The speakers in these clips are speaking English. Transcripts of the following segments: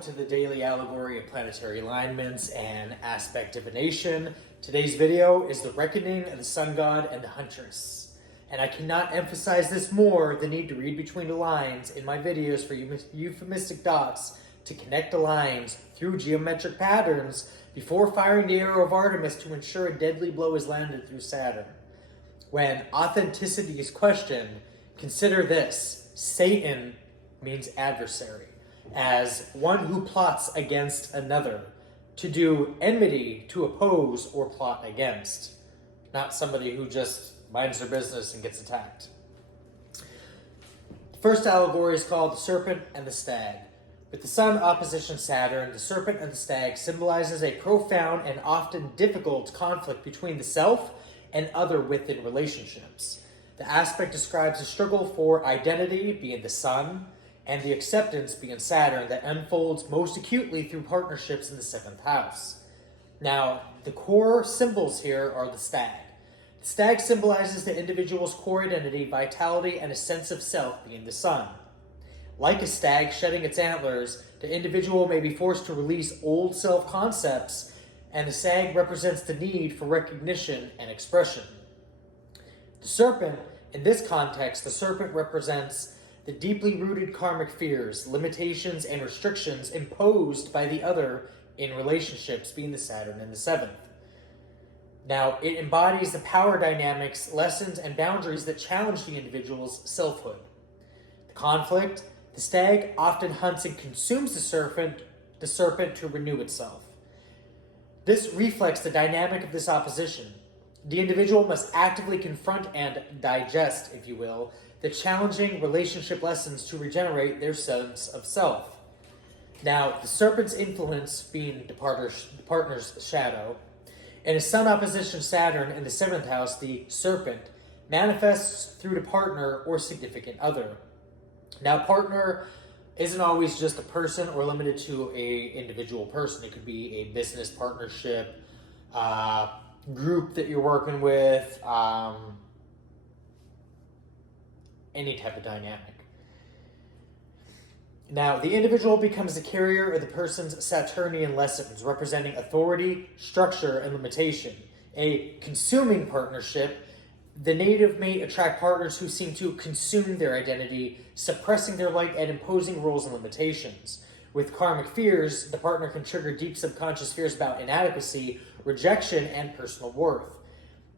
welcome to the daily allegory of planetary alignments and aspect divination. Today's video is the reckoning of the sun god and the Huntress. And I cannot emphasize this more, the need to read between the lines in my videos for euphemistic dots to connect the lines through geometric patterns before firing the arrow of Artemis to ensure a deadly blow is landed through Saturn. When authenticity is questioned, consider this: Satan means adversary, as one who plots against another, to do enmity, to oppose or plot against, not somebody who just minds their business and gets attacked. The first allegory is called the serpent and the stag. With the sun opposition Saturn, the serpent and the stag symbolizes a profound and often difficult conflict between the self and other within relationships. The aspect describes a struggle for identity, being the sun, and the acceptance, being Saturn, that unfolds most acutely through partnerships in the 7th house. Now, the core symbols here are the stag. The stag symbolizes the individual's core identity, vitality, and a sense of self, being the sun. Like a stag shedding its antlers, the individual may be forced to release old self-concepts, and the stag represents the need for recognition and expression. The serpent, in this context, the serpent represents the deeply rooted karmic fears, limitations, and restrictions imposed by the other in relationships, being the Saturn in the 7th. Now, it embodies the power dynamics, lessons, and boundaries that challenge the individual's selfhood. The conflict: the stag often hunts and consumes the serpent to renew itself. This reflects the dynamic of this opposition. The individual must actively confront and digest, if you will, the challenging relationship lessons to regenerate their sense of self. Now, the serpent's influence, being the partner's shadow, in a sun opposition Saturn in the 7th house, the serpent manifests through the partner or significant other. Now, partner isn't always just a person or limited to a individual person. It could be a business partnership, group that you're working with, any type of dynamic. Now, the individual becomes the carrier of the person's Saturnian lessons, representing authority, structure, and limitation. A consuming partnership: the native may attract partners who seem to consume their identity, suppressing their light and imposing rules and limitations. With karmic fears, the partner can trigger deep subconscious fears about inadequacy, rejection, and personal worth.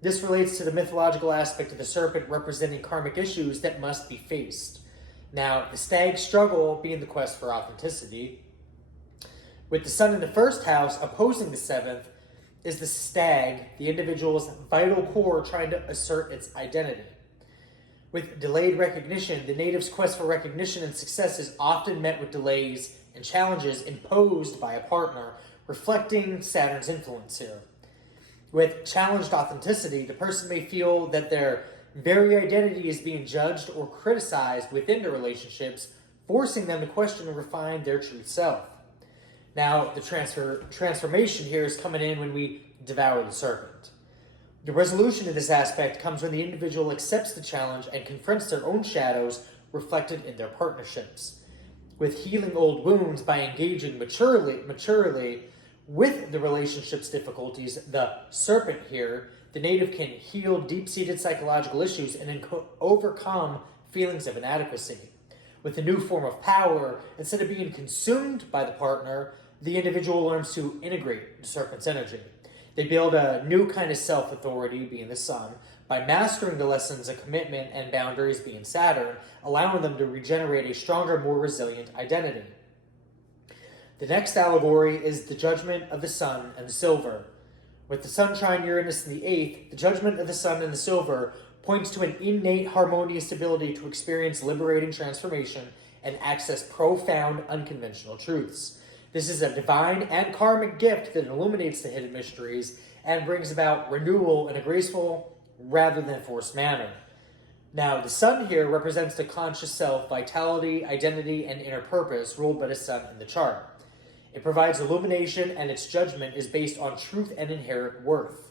This relates to the mythological aspect of the serpent, representing karmic issues that must be faced. Now, the stag's struggle being the quest for authenticity. With the sun in the 1st house opposing the 7th, is the stag, the individual's vital core, trying to assert its identity. With delayed recognition, the native's quest for recognition and success is often met with delays and challenges imposed by a partner, reflecting Saturn's influence here. With challenged authenticity, the person may feel that their very identity is being judged or criticized within the relationships, forcing them to question and refine their true self. Now, the transformation here is coming in when we devour the serpent. The resolution of this aspect comes when the individual accepts the challenge and confronts their own shadows reflected in their partnerships. With healing old wounds by engaging maturely with the relationship's difficulties, the serpent here, the native can heal deep-seated psychological issues and overcome feelings of inadequacy. With a new form of power, instead of being consumed by the partner, the individual learns to integrate the serpent's energy. They build a new kind of self-authority, being the sun, by mastering the lessons of commitment and boundaries, being Saturn, allowing them to regenerate a stronger, more resilient identity. The next allegory is the judgment of the sun and the silver. With the sun trine Uranus in the 8th, the judgment of the sun and the silver points to an innate harmonious ability to experience liberating transformation and access profound unconventional truths. This is a divine and karmic gift that illuminates the hidden mysteries and brings about renewal in a graceful rather than forced manner. Now, the sun here represents the conscious self, vitality, identity, and inner purpose ruled by the sun in the chart. It provides illumination, and its judgment is based on truth and inherent worth.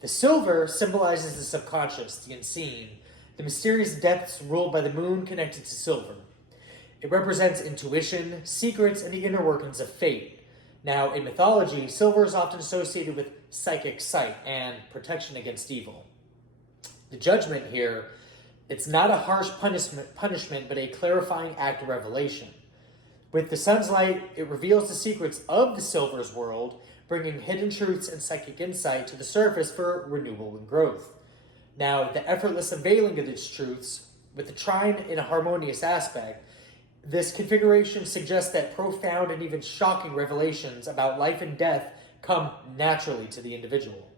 The silver symbolizes the subconscious, the unseen, the mysterious depths ruled by the moon connected to silver. It represents intuition, secrets, and the inner workings of fate. Now, in mythology, silver is often associated with psychic sight and protection against evil. The judgment here, it's not a harsh punishment, but a clarifying act of revelation. With the sun's light, it reveals the secrets of the silver's world, bringing hidden truths and psychic insight to the surface for renewal and growth. Now, the effortless unveiling of these truths, with the trine in a harmonious aspect, this configuration suggests that profound and even shocking revelations about life and death come naturally to the individual.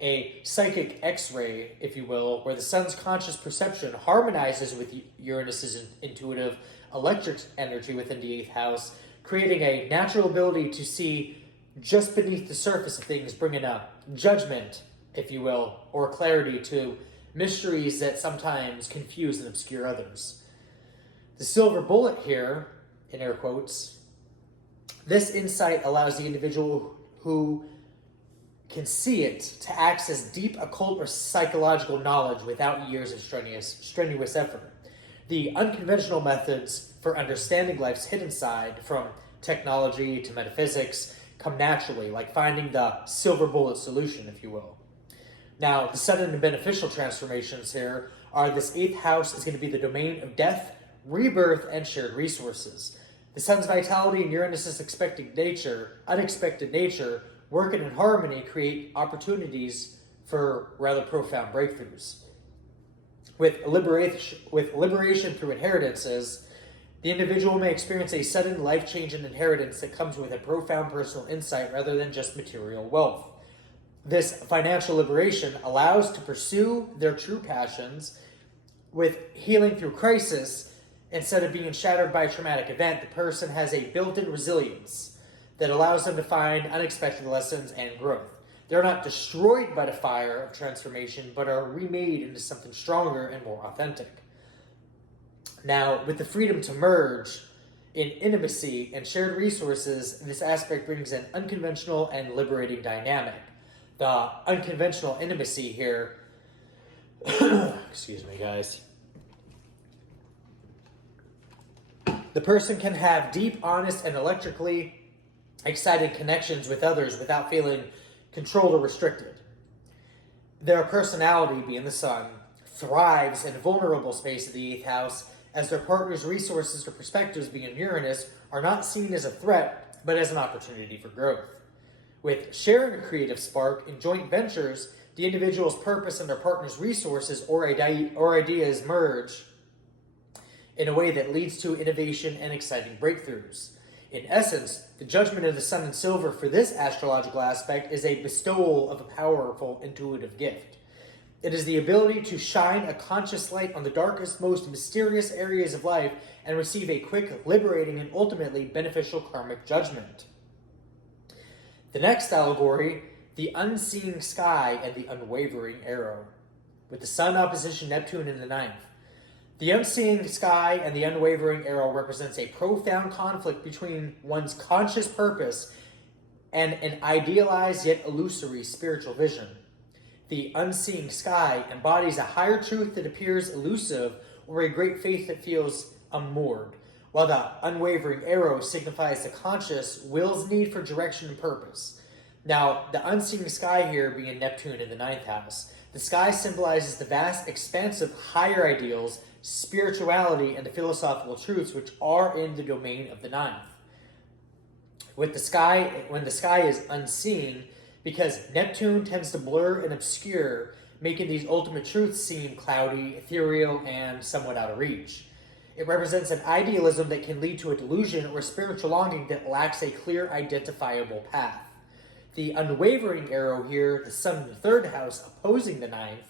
A psychic X-ray, if you will, where the sun's conscious perception harmonizes with Uranus's intuitive electric energy within the 8th house, creating a natural ability to see just beneath the surface of things, bringing a judgment, if you will, or clarity to mysteries that sometimes confuse and obscure others. The silver bullet here, in air quotes, this insight allows the individual who can see it to access deep occult or psychological knowledge without years of strenuous effort. The unconventional methods for understanding life's hidden side, from technology to metaphysics, come naturally, like finding the silver bullet solution, if you will. Now, the sudden and beneficial transformations here are this 8th house is going to be the domain of death, rebirth, and shared resources. The sun's vitality and Uranus's unexpected nature, working in harmony, create opportunities for rather profound breakthroughs. With liberation through inheritances, the individual may experience a sudden life-changing inheritance that comes with a profound personal insight rather than just material wealth. This financial liberation allows to pursue their true passions with healing through crisis. Instead of being shattered by a traumatic event, the person has a built-in resilience that allows them to find unexpected lessons and growth. They're not destroyed by the fire of transformation, but are remade into something stronger and more authentic. Now, with the freedom to merge in intimacy and shared resources, this aspect brings an unconventional and liberating dynamic. The unconventional intimacy here, excuse me guys, the person can have deep, honest, and electrically excited connections with others without feeling controlled or restricted. Their personality, being the sun, thrives in a vulnerable space of the 8th house, as their partner's resources or perspectives, being Uranus, are not seen as a threat, but as an opportunity for growth. With sharing a creative spark in joint ventures, the individual's purpose and their partner's resources or ideas merge in a way that leads to innovation and exciting breakthroughs. In essence, the judgment of the sun and silver for this astrological aspect is a bestowal of a powerful intuitive gift. It is the ability to shine a conscious light on the darkest, most mysterious areas of life and receive a quick, liberating, and ultimately beneficial karmic judgment. The next allegory, the unseeing sky and the unwavering arrow, with the sun opposition Neptune in the 9th. The unseeing sky and the unwavering arrow represents a profound conflict between one's conscious purpose and an idealized yet illusory spiritual vision. The unseeing sky embodies a higher truth that appears elusive or a great faith that feels unmoored, while the unwavering arrow signifies the conscious will's need for direction and purpose. Now, the unseeing sky here being Neptune in the 9th house, the sky symbolizes the vast expanse of higher ideals, spirituality, and the philosophical truths which are in the domain of the 9th. When the sky is unseen, because Neptune tends to blur and obscure, making these ultimate truths seem cloudy, ethereal, and somewhat out of reach. It represents an idealism that can lead to a delusion or a spiritual longing that lacks a clear, identifiable path. The unwavering arrow here, the sun in the 3rd house opposing the 9th,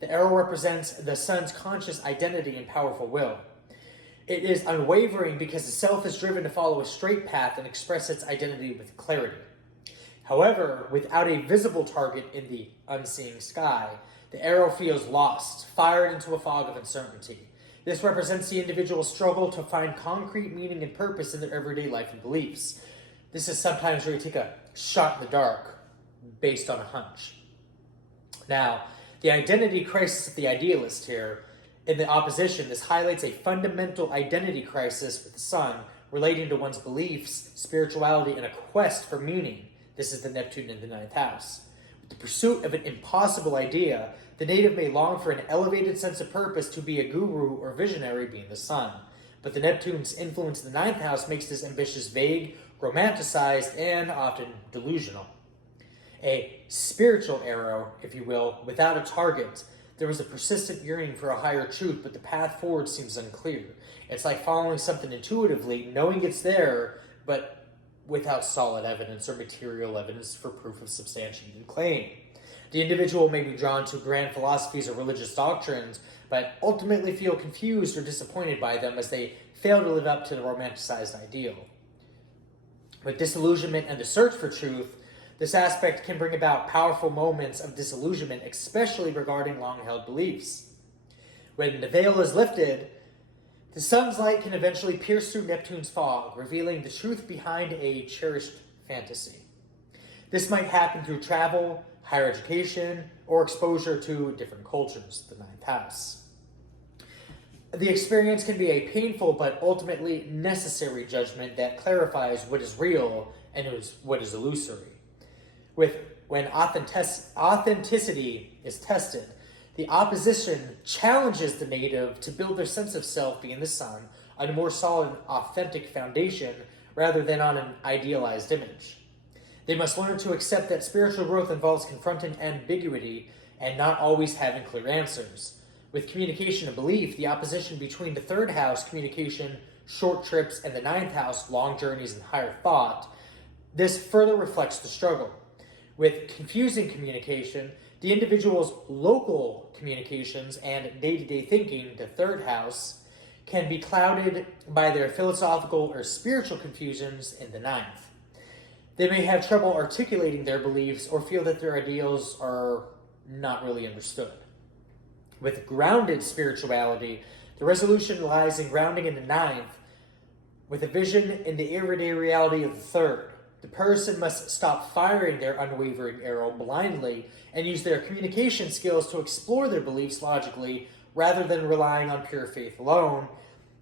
the arrow represents the sun's conscious identity and powerful will. It is unwavering because the self is driven to follow a straight path and express its identity with clarity. However, without a visible target in the unseeing sky, the arrow feels lost, fired into a fog of uncertainty. This represents the individual's struggle to find concrete meaning and purpose in their everyday life and beliefs. This is sometimes where you take a shot in the dark based on a hunch. Now, the identity crisis of the idealist here, In the opposition, this highlights a fundamental identity crisis with the sun, relating to one's beliefs, spirituality, and a quest for meaning. This is the Neptune in the ninth house. With the pursuit of an impossible idea, the native may long for an elevated sense of purpose to be a guru or visionary, being the sun. But the Neptune's influence in the ninth house makes this ambitious vague, romanticized, and often delusional. A spiritual arrow, if you will, without a target. There was a persistent yearning for a higher truth, but the path forward seems unclear. It's like following something intuitively, knowing it's there, but without solid evidence or material evidence for proof of substantiated claim. The individual may be drawn to grand philosophies or religious doctrines, but ultimately feel confused or disappointed by them as they fail to live up to the romanticized ideal. With disillusionment and the search for truth, this aspect can bring about powerful moments of disillusionment, especially regarding long-held beliefs. When the veil is lifted, the sun's light can eventually pierce through Neptune's fog, revealing the truth behind a cherished fantasy. This might happen through travel, higher education, or exposure to different cultures, the ninth house. The experience can be a painful but ultimately necessary judgment that clarifies what is real and what is illusory. When authenticity is tested, the opposition challenges the native to build their sense of self, being the sun, on a more solid and authentic foundation rather than on an idealized image. They must learn to accept that spiritual growth involves confronting ambiguity and not always having clear answers. With communication and belief, the opposition between the third house, communication, short trips, and the ninth house, long journeys and higher thought, this further reflects the struggle. With confusing communication, the individual's local communications and day-to-day thinking, the third house, can be clouded by their philosophical or spiritual confusions in the ninth. They may have trouble articulating their beliefs or feel that their ideals are not really understood. With grounded spirituality, the resolution lies in grounding in the ninth, with a vision in the everyday reality of the third. The person must stop firing their unwavering arrow blindly and use their communication skills to explore their beliefs logically rather than relying on pure faith alone.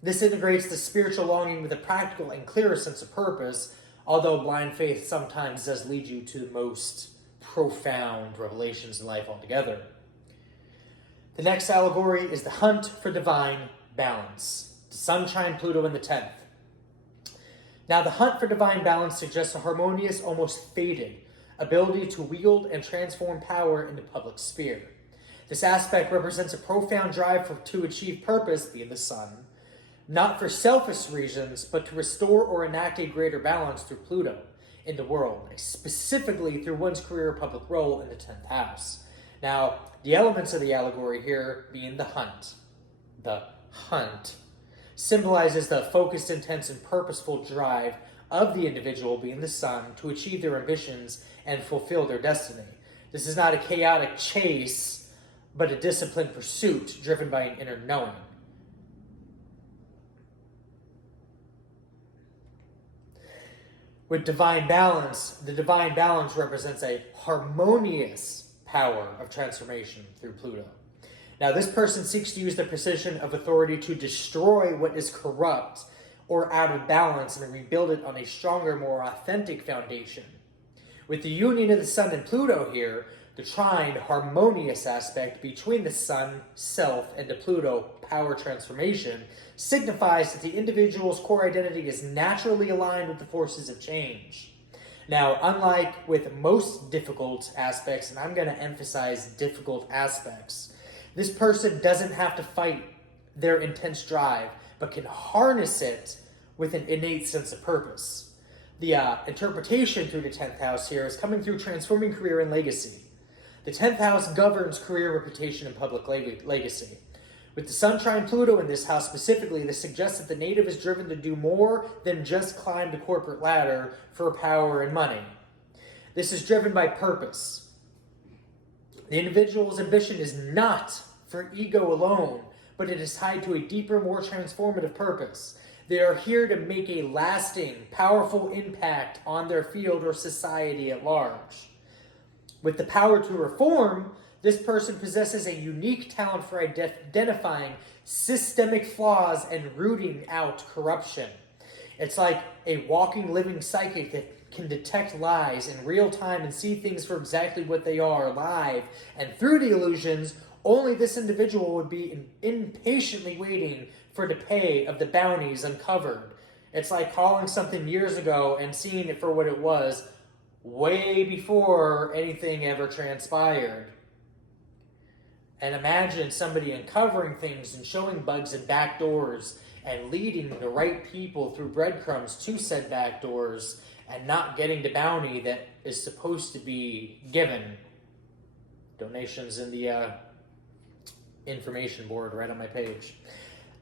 This integrates the spiritual longing with a practical and clearer sense of purpose, although blind faith sometimes does lead you to the most profound revelations in life altogether. The next allegory is the hunt for divine balance. The sun, trine Pluto in the 10th. Now, the hunt for divine balance suggests a harmonious, almost fated, ability to wield and transform power in the public sphere. This aspect represents a profound drive to achieve purpose, being the sun, not for selfish reasons, but to restore or enact a greater balance through Pluto in the world, specifically through one's career or public role in the 10th house. Now, the elements of the allegory here being the hunt. The hunt symbolizes the focused, intense, and purposeful drive of the individual, being the sun, to achieve their ambitions and fulfill their destiny. This is not a chaotic chase, but a disciplined pursuit driven by an inner knowing. With divine balance, the divine balance represents a harmonious power of transformation through Pluto. Now, this person seeks to use their position of authority to destroy what is corrupt or out of balance and rebuild it on a stronger, more authentic foundation. With the union of the sun and Pluto here, the trine, harmonious aspect between the sun, self, and the Pluto, power transformation, signifies that the individual's core identity is naturally aligned with the forces of change. Now, unlike with most difficult aspects, and I'm going to emphasize difficult aspects, this person doesn't have to fight their intense drive, but can harness it with an innate sense of purpose. The interpretation through the 10th house here is coming through transforming career and legacy. The 10th house governs career, reputation, and public legacy. With the sun, trine Pluto in this house specifically, this suggests that the native is driven to do more than just climb the corporate ladder for power and money. This is driven by purpose. The individual's ambition is not for ego alone, but it is tied to a deeper, more transformative purpose. They are here to make a lasting, powerful impact on their field or society at large. With the power to reform, This person possesses a unique talent for identifying systemic flaws and rooting out corruption. It's like a walking, living psychic that can detect lies in real time and see things for exactly what they are, live. And through the illusions, only this individual would be impatiently waiting for the pay of the bounties uncovered. It's like calling something years ago and seeing it for what it was way before anything ever transpired. And imagine somebody uncovering things and showing bugs and back doors and leading the right people through breadcrumbs to said back doors and not getting the bounty that is supposed to be given. Donations in the information board right on my page.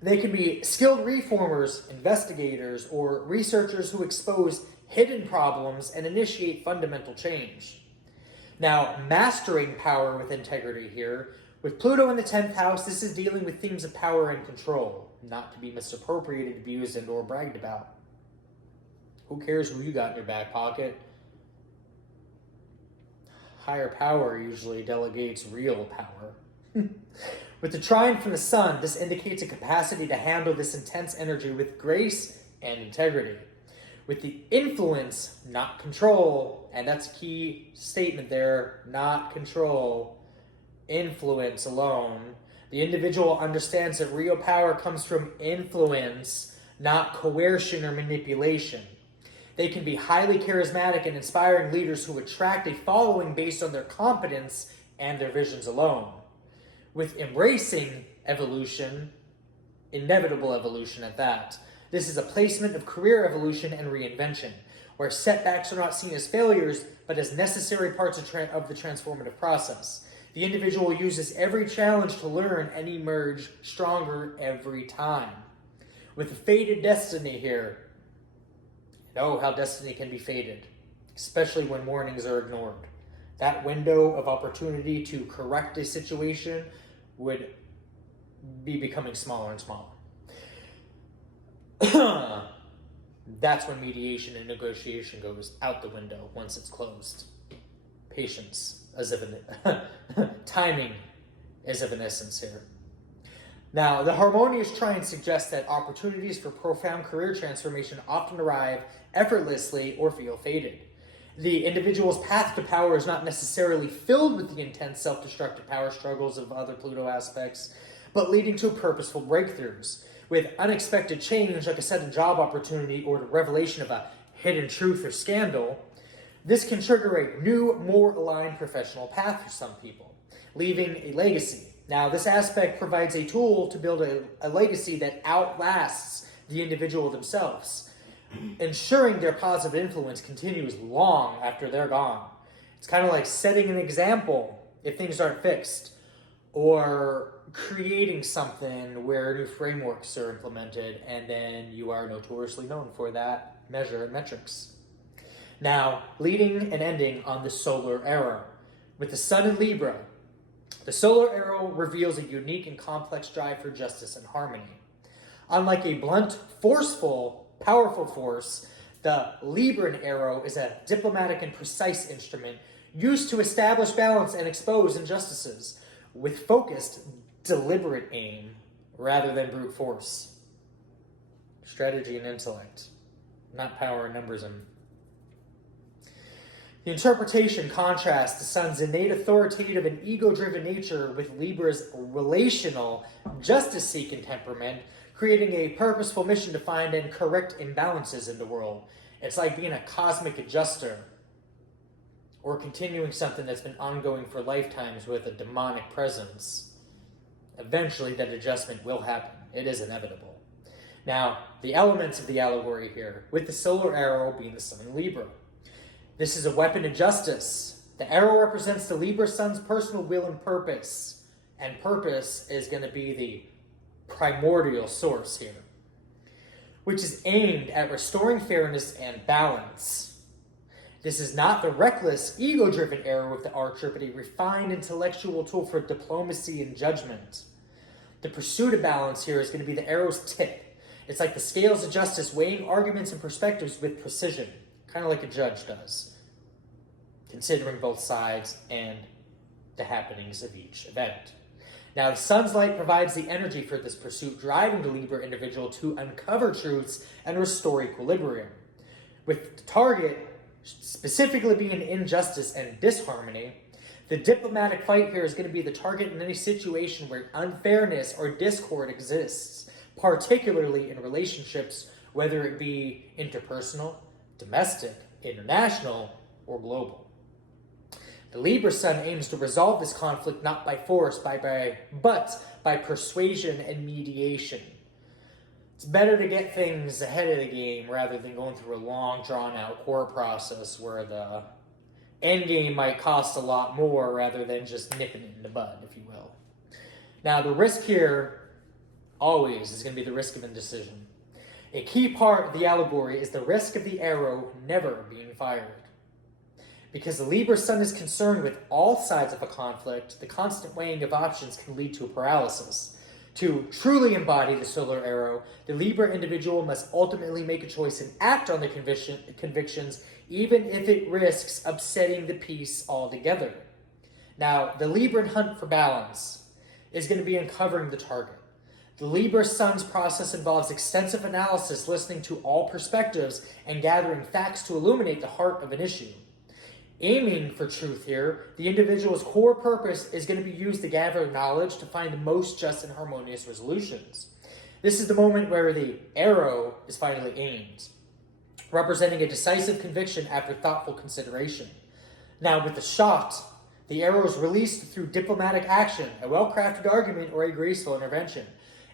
They can be skilled reformers, investigators, or researchers who expose hidden problems and initiate fundamental change. Now, mastering power with integrity here. With Pluto in the 10th house, this is dealing with themes of power and control, not to be misappropriated, abused, and or bragged about. Who cares who you got in your back pocket? Higher power usually delegates real power. With the trine from the sun, this indicates a capacity to handle this intense energy with grace and integrity. With the influence, not control, and that's a key statement there, not control, influence alone, the individual understands that real power comes from influence, not coercion or manipulation. They can be highly charismatic and inspiring leaders who attract a following based on their competence and their visions alone. With embracing evolution, inevitable evolution at that, this is a placement of career evolution and reinvention, where setbacks are not seen as failures, but as necessary parts of the transformative process. The individual uses every challenge to learn and emerge stronger every time. With a fated destiny here, how destiny can be fated, especially when warnings are ignored. That window of opportunity to correct a situation would be becoming smaller and smaller. That's when mediation and negotiation goes out the window once it's closed. Patience, timing is of an essence here. Now, the harmonious trine suggests that opportunities for profound career transformation often arrive effortlessly or feel fated. The individual's path to power is not necessarily filled with the intense self-destructive power struggles of other Pluto aspects, but leading to purposeful breakthroughs. With unexpected change, like a sudden job opportunity or the revelation of a hidden truth or scandal, this can trigger a new, more aligned professional path for some people, leaving a legacy. Now, this aspect provides a tool to build a legacy that outlasts the individual themselves, ensuring their positive influence continues long after they're gone. It's kind of like setting an example if things aren't fixed, or creating something where new frameworks are implemented, and then you are notoriously known for that measure and metrics. Now, leading and ending on the solar arrow. With the sun in Libra, the solar arrow reveals a unique and complex drive for justice and harmony. Unlike a blunt, forceful, powerful force, the Libran arrow is a diplomatic and precise instrument used to establish balance and expose injustices with focused, deliberate aim rather than brute force. Strategy and intellect, not power and numberism. The interpretation contrasts the sun's innate authoritative and ego-driven nature with Libra's relational, justice-seeking temperament, creating a purposeful mission to find and correct imbalances in the world. It's like being a cosmic adjuster, or continuing something that's been ongoing for lifetimes with a demonic presence. Eventually that adjustment will happen. It is inevitable. Now, the elements of the allegory here, with the solar arrow being the sun in Libra. This is a weapon of justice. The arrow represents the Libra sun's personal will and purpose. And purpose is going to be the primordial source here, which is aimed at restoring fairness and balance. This is not the reckless, ego-driven arrow of the archer, but a refined intellectual tool for diplomacy and judgment. The pursuit of balance here is going to be the arrow's tip. It's like the scales of justice, weighing arguments and perspectives with precision, kind of like a judge does, considering both sides and the happenings of each event. Now, the sun's light provides the energy for this pursuit, driving the Libra individual to uncover truths and restore equilibrium. With the target specifically being injustice and disharmony, the diplomatic fight here is going to be the target in any situation where unfairness or discord exists, particularly in relationships, whether it be interpersonal, domestic, international, or global. The Libra sun aims to resolve this conflict not by force, but by persuasion and mediation. It's better to get things ahead of the game rather than going through a long, drawn-out court process where the end game might cost a lot more rather than just nipping it in the bud, if you will. Now, the risk here always is going to be the risk of indecision. A key part of the allegory is the risk of the arrow never being fired. Because the Libra sun is concerned with all sides of a conflict, the constant weighing of options can lead to a paralysis. To truly embody the solar arrow, the Libra individual must ultimately make a choice and act on the convictions, even if it risks upsetting the peace altogether. Now, the Libran hunt for balance is going to be uncovering the target. The Libra sun's process involves extensive analysis, listening to all perspectives, and gathering facts to illuminate the heart of an issue. Aiming for truth here, the individual's core purpose is going to be used to gather knowledge to find the most just and harmonious resolutions. This is the moment where the arrow is finally aimed, representing a decisive conviction after thoughtful consideration. Now, with the shot, the arrow is released through diplomatic action, a well-crafted argument, or a graceful intervention.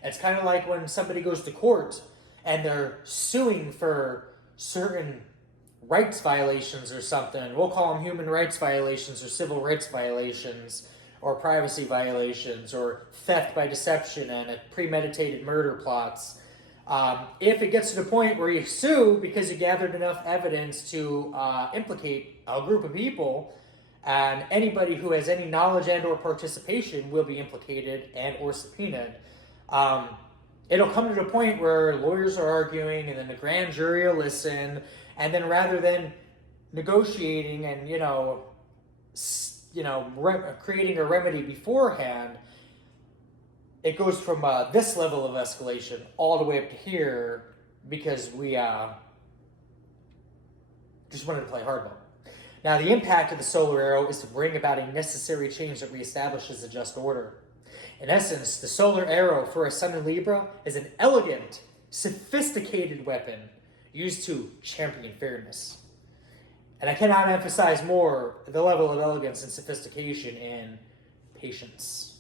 It's kind of like when somebody goes to court and they're suing for certain rights violations or something. We'll call them human rights violations or civil rights violations or privacy violations or theft by deception and premeditated murder plots. If it gets to the point where you sue because you gathered enough evidence to implicate a group of people, and anybody who has any knowledge and or participation will be implicated and or subpoenaed, it'll come to the point where lawyers are arguing and then the grand jury will listen. And then rather than negotiating and, creating a remedy beforehand, it goes from this level of escalation all the way up to here because we just wanted to play hardball. Now, the impact of the solar arrow is to bring about a necessary change that reestablishes a just order. In essence, the solar arrow for a sun in Libra is an elegant, sophisticated weapon used to champion fairness. And I cannot emphasize more the level of elegance and sophistication in patience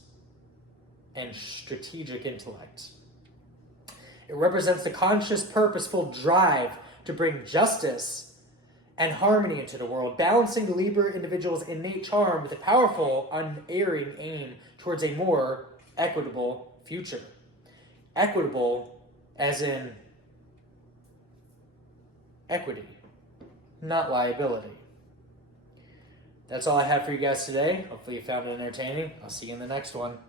and strategic intellect. It represents the conscious, purposeful drive to bring justice and harmony into the world, balancing the Libra individual's innate charm with a powerful, unerring aim towards a more equitable future. Equitable as in equity, not liability. That's all I have for you guys today. Hopefully you found it entertaining. I'll see you in the next one.